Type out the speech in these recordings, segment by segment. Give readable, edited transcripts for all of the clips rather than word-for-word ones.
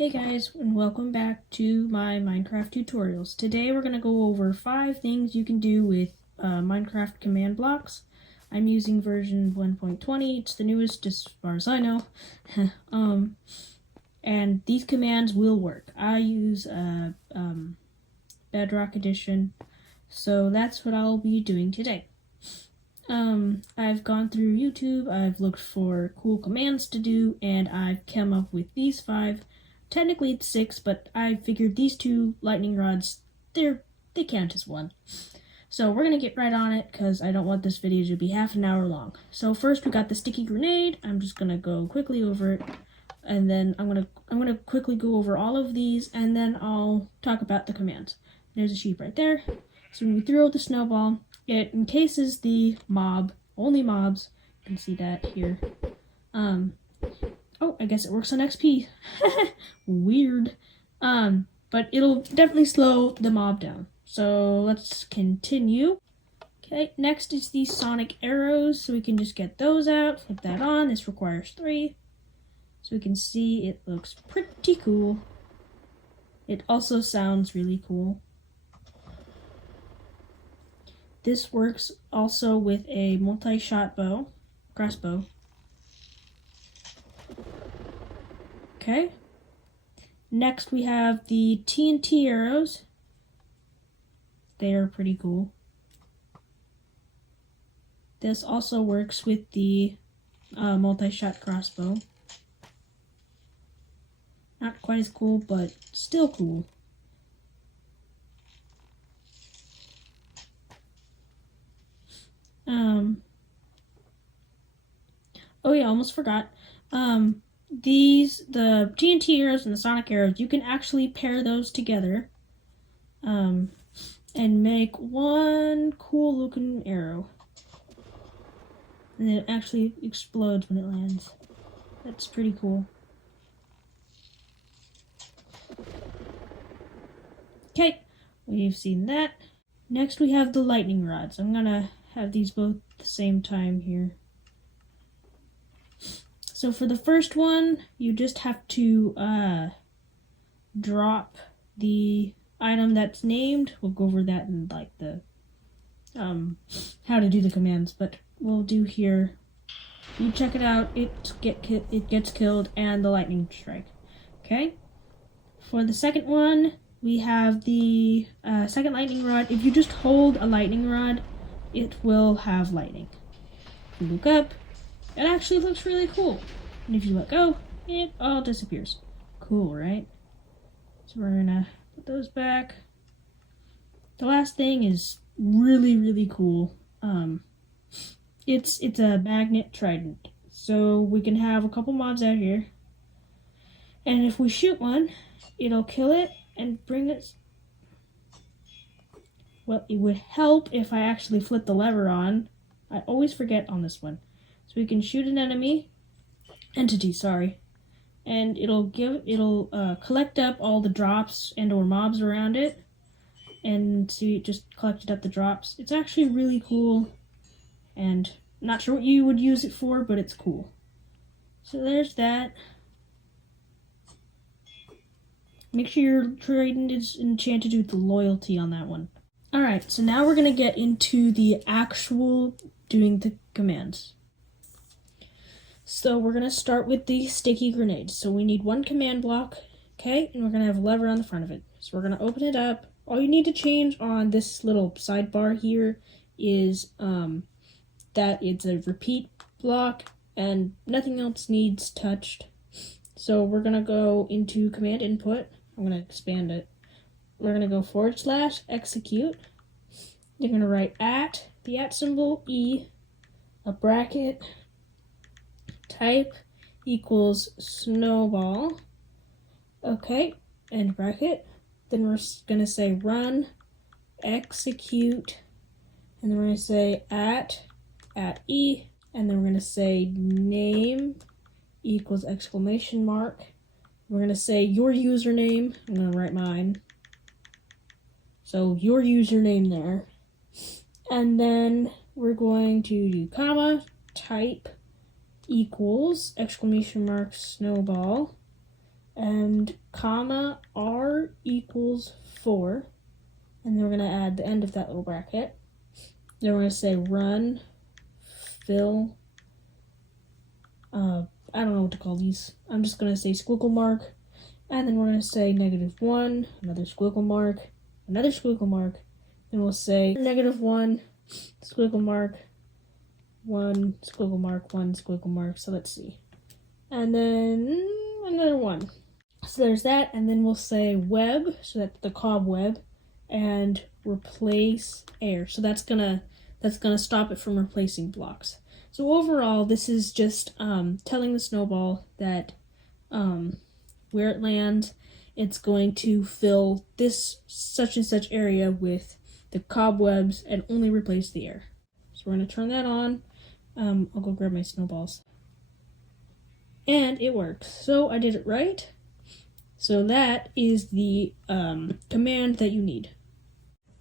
Hey guys, and welcome back to my Minecraft tutorials. Today we're going to go over 5 things you can do with Minecraft command blocks. I'm using version 1.20, it's the newest as far as I know. And these commands will work. I use Bedrock edition, so that's what I'll be doing today. I've gone through YouTube, I've looked for cool commands to do, and I've come up with these 5. Technically it's 6, but I figured these 2 lightning rods, they count as 1. So we're going to get right on it because I don't want this video to be half an hour long. So first we got the sticky grenade. I'm just going to go quickly over it, and then I'm going to quickly go over all of these, and then I'll talk about the commands. There's a sheep right there. So when we throw the snowball, it encases the mob, only mobs. You can see that here. Oh, I guess it works on XP. Weird. But it'll definitely slow the mob down. So let's continue. Okay, next is the sonic arrows. So we can just get those out, flip that on. This requires 3. So we can see it looks pretty cool. It also sounds really cool. This works also with a multi-shot crossbow. Okay. Next we have the TNT arrows. They are pretty cool. This also works with the multi-shot crossbow. Not quite as cool, but still cool. Oh yeah, almost forgot. The TNT arrows and the sonic arrows, you can actually pair those together and make one cool looking arrow. And then it actually explodes when it lands. That's pretty cool. Okay, we've seen that. Next we have the lightning rods. I'm gonna have these both at the same time here. So for the first one, you just have to drop the item that's named. We'll go over that in like the how to do the commands, but we'll do here. You check it out. It gets killed, and the lightning strike. Okay. For the second one, we have the second lightning rod. If you just hold a lightning rod, it will have lightning. If you look up, it actually looks really cool. And if you let go, it all disappears. Cool, right? So we're gonna put those back. The last thing is really, really cool. It's a magnet trident. So we can have a couple mobs out here. And if we shoot one, it'll kill it and bring it. Well, it would help if I actually flip the lever on. I always forget on this one. So we can shoot an entity, and it'll collect up all the drops and or mobs around it, and see it just collected up the drops. It's actually really cool, and not sure what you would use it for, but it's cool. So there's that. Make sure your trident is enchanted with the loyalty on that one. Alright, so now we're going to get into the actual doing the commands. So we're going to start with the sticky grenades. So we need 1 command block, okay? And we're going to have a lever on the front of it. So we're going to open it up. All you need to change on this little sidebar here is that it's a repeat block and nothing else needs touched. So we're going to go into command input. I'm going to expand it. We're going to go / execute. You're going to write the @ symbol, E, a bracket, type equals snowball. Okay, end bracket. Then we're going to say run, execute, and then we're going to say at E, and then we're going to say name equals ! We're going to say your username. I'm going to write mine. So your username there. And then we're going to do comma, type equals ! snowball. and comma R equals 4. And then we're going to add the end of that little bracket. Then we're going to say run, fill, I don't know what to call these. I'm just going to say squiggle mark. And then we're going to say -1, another squiggle mark, another squiggle mark. Then we'll say -1, squiggle mark, 1, squiggle mark, 1, squiggle mark. So let's see. And then another 1. So there's that. And then we'll say web, so that's the cobweb, and replace air. So that's gonna stop it from replacing blocks. So overall, this is just telling the snowball that where it lands, it's going to fill this such and such area with the cobwebs and only replace the air. So we're going to turn that on. I'll go grab my snowballs. And it works. So I did it right. So that is the command that you need.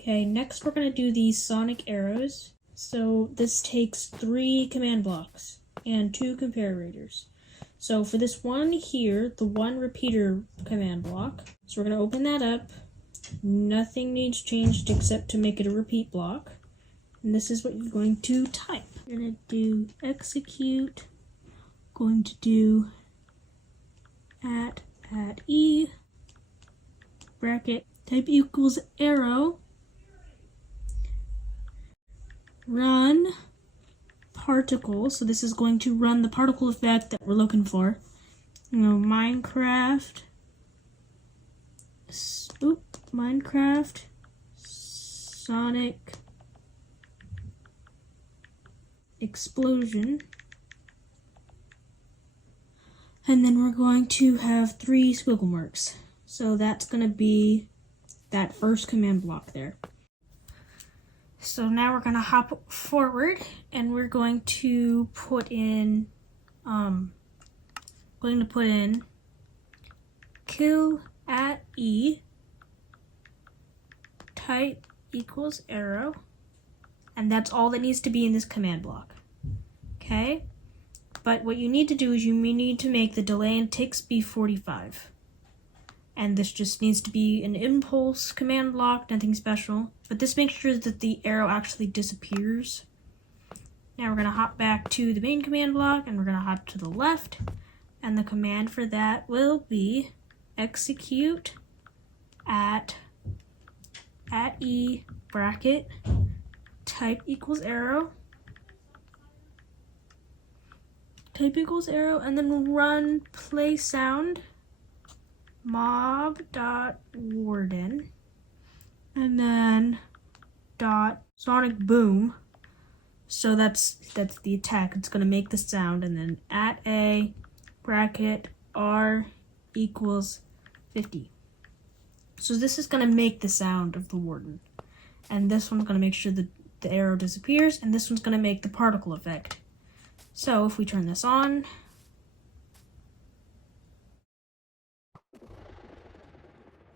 Okay, next we're going to do these sonic arrows. So this takes 3 command blocks and 2 comparators. So for this one here, the 1 repeater command block, so we're going to open that up. Nothing needs changed except to make it a repeat block. And this is what you're going to type. You're going to do execute, going to do at E, bracket, type equals arrow, run particle, so this is going to run the particle effect that we're looking for. Minecraft Sonic Explosion. And then we're going to have 3 squiggle marks. So that's going to be that first command block there. So now we're going to hop forward and we're going to put in kill at E, type equals arrow, and that's all that needs to be in this command block. Okay? But what you need to do is you need to make the delay and ticks be 45. And this just needs to be an impulse command block, nothing special. But this makes sure that the arrow actually disappears. Now we're going to hop back to the main command block, and we're going to hop to the left. And the command for that will be execute at E, bracket, type equals arrow. Type equals arrow, and then we'll run play sound mob.warden, and then sonic boom. So that's the attack. It's going to make the sound, and then at A, bracket, R equals 50. So this is going to make the sound of the warden. And this one's going to make sure that the arrow disappears, and this one's going to make the particle effect. So if we turn this on,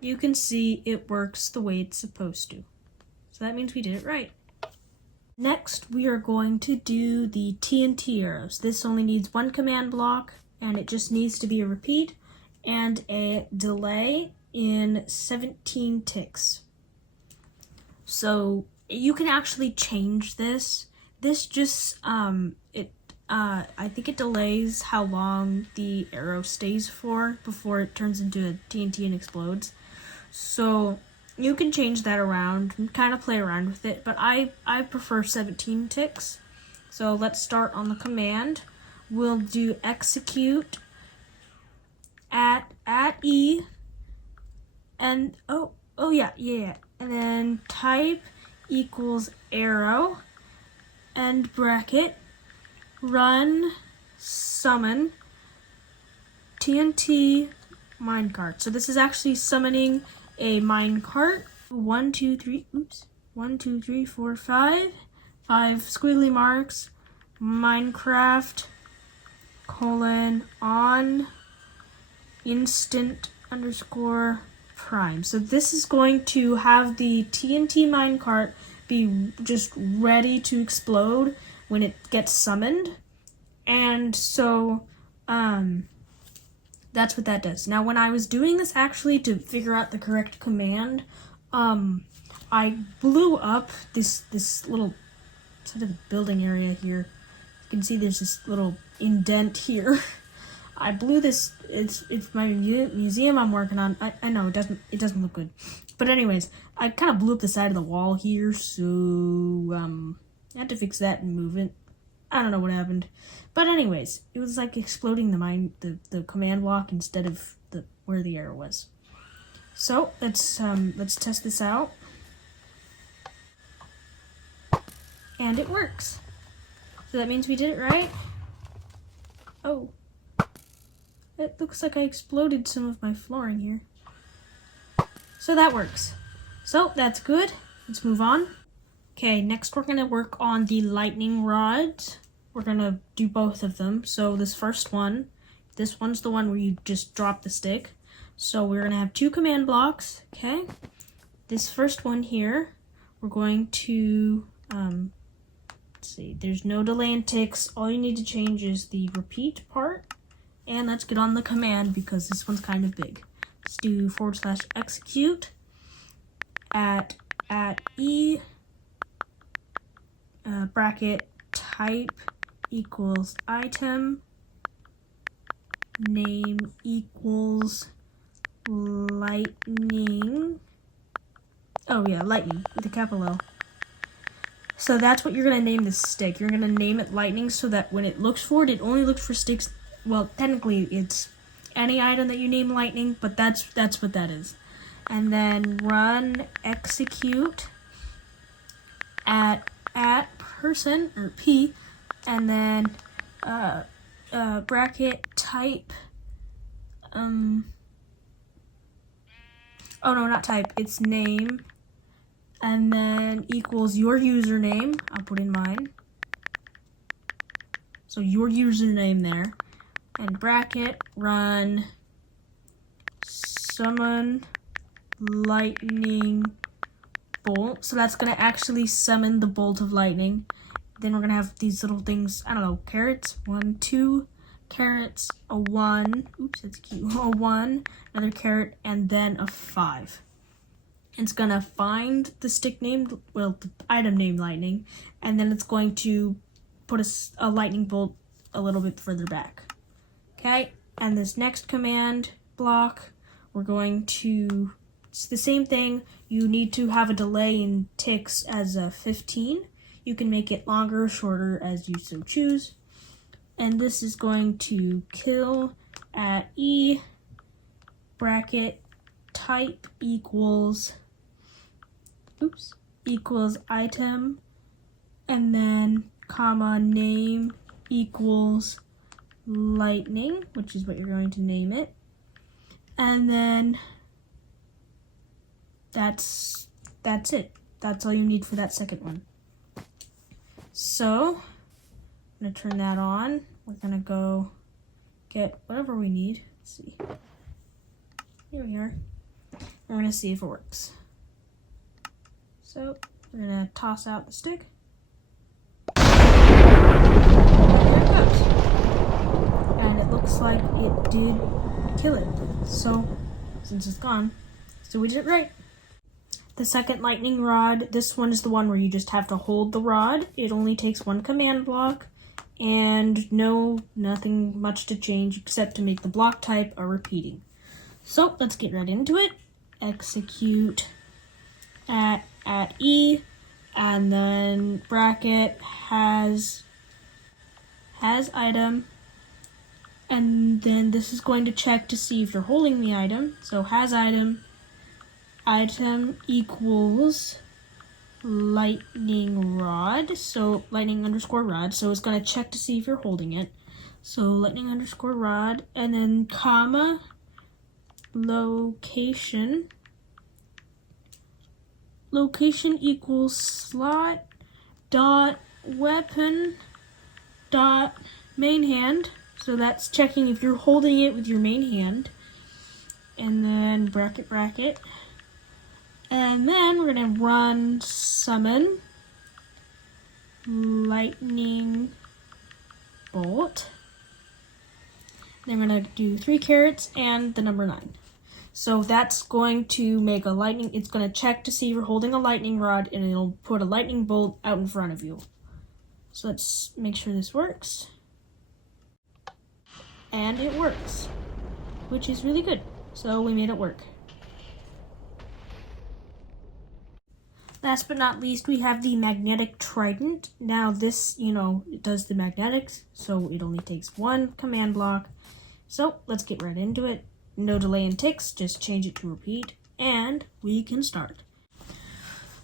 you can see it works the way it's supposed to. So that means we did it right. Next, we are going to do the TNT arrows. This only needs 1 command block, and it just needs to be a repeat and a delay in 17 ticks. So you can actually change this. This just, I think it delays how long the arrow stays for before it turns into a TNT and explodes. So you can change that around and kind of play around with it, but I prefer 17 ticks. So let's start on the command. We'll do execute at E, and yeah. And then type equals arrow, and bracket, run summon TNT minecart. So this is actually summoning a minecart. 1, 2, 3, 4, 5 squiggly marks, Minecraft, on instant _ prime. So this is going to have the TNT minecart be just ready to explode when it gets summoned. And so That's what that does. Now, when I was doing this actually to figure out the correct command, I blew up this little sort of building area here. You can see there's this little indent here. I blew this. It's my museum I'm working on. I know it doesn't look good, but anyways, I kind of blew up the side of the wall here, so I had to fix that and move it. I don't know what happened, but anyways, it was like exploding the command block instead of where the arrow was. So let's test this out, and it works. So that means we did it right. Oh, it looks like I exploded some of my flooring here. So that works. So that's good. Let's move on. Okay, next we're gonna work on the lightning rods. We're gonna do both of them. So this first one, this one's the one where you just drop the stick. So we're gonna have 2 command blocks, okay? This first one here, we're going to, let's see, there's no delay and ticks. All you need to change is the repeat part. And let's get on the command because this one's kind of big. Let's do /execute at E, bracket type equals item, name equals lightning. Oh yeah, lightning with a capital L. So that's what you're gonna name this stick. You're gonna name it lightning so that when it looks for it, it only looks for sticks. Well, technically it's any item that you name lightning, but that's what that is. And then run execute at person or P, and then bracket type oh no, not type, it's name, and then equals your username. I'll put in mine, so your username there, and bracket run summon lightning bolt. So that's gonna actually summon the bolt of lightning. Then we're gonna have these little things, I don't know, carrots, 1, 2 carrots, a 1, oops, that's cute, a 1, another carrot, and then a 5. It's gonna find the stick named, well, the item named lightning, and then it's going to put a lightning bolt a little bit further back. Okay, and this next command block, we're going to, it's the same thing. You need to have a delay in ticks as a 15. You can make it longer or shorter as you so choose. And this is going to kill at E, bracket type equals, oops, equals item, and then comma name equals lightning, which is what you're going to name it. And then that's it. That's all you need for that second one. So I'm gonna turn that on. We're gonna go get whatever we need. Let's see. Here we are. We're gonna see if it works. So we're gonna toss out the stick. There it goes. And it looks like it did kill it. So since it's gone, so we did it right. The second lightning rod, this one is the one where you just have to hold the rod. It only takes 1 command block, and nothing much to change except to make the block type a repeating. So let's get right into it. Execute at E, and then bracket has item, and then this is going to check to see if you're holding the item. So has item equals lightning rod, so lightning underscore rod, so it's going to check to see if you're holding it. So lightning underscore rod, and then comma location equals slot dot weapon dot main hand, so that's checking if you're holding it with your main hand, and then bracket, and then we're gonna run summon lightning bolt, Then we're going to do 3 carrots and the number 9. So that's going to make a lightning, it's going to check to see you're holding a lightning rod, and it'll put a lightning bolt out in front of you. So let's make sure this works. And it works, which is really good. So we made it work. Last but not least, we have the magnetic trident. Now this, it does the magnetics, so it only takes 1 command block. So let's get right into it. No delay in ticks, just change it to repeat, and we can start.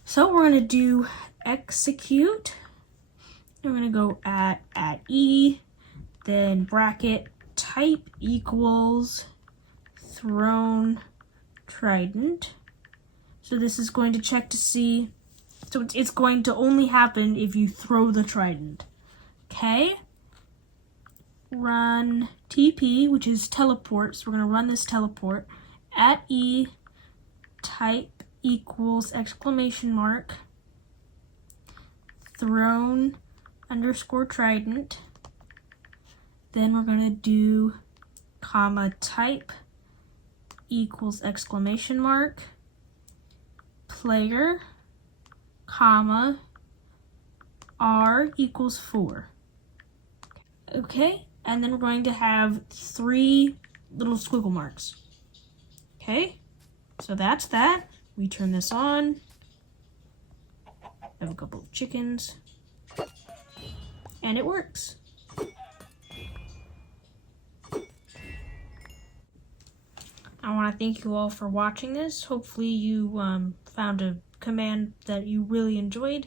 So we're gonna do execute. We're gonna go at E, then bracket type equals thrown trident. So this is going to check to see, so it's going to only happen if you throw the trident. Okay? Run TP, which is teleport. So we're going to run this teleport at E, type equals exclamation mark, thrown underscore trident. Then we're going to do comma type equals exclamation mark, player, comma, R equals 4. Okay, and then we're going to have 3 little squiggle marks. Okay, so that's that. We turn this on. I have a couple of chickens. And it works. I want to thank you all for watching this. Hopefully you found a command that you really enjoyed.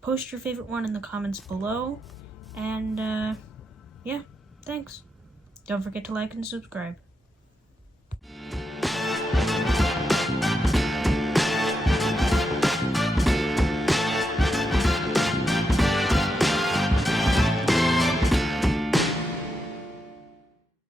Post your favorite one in the comments below. And yeah, thanks. Don't forget to like and subscribe.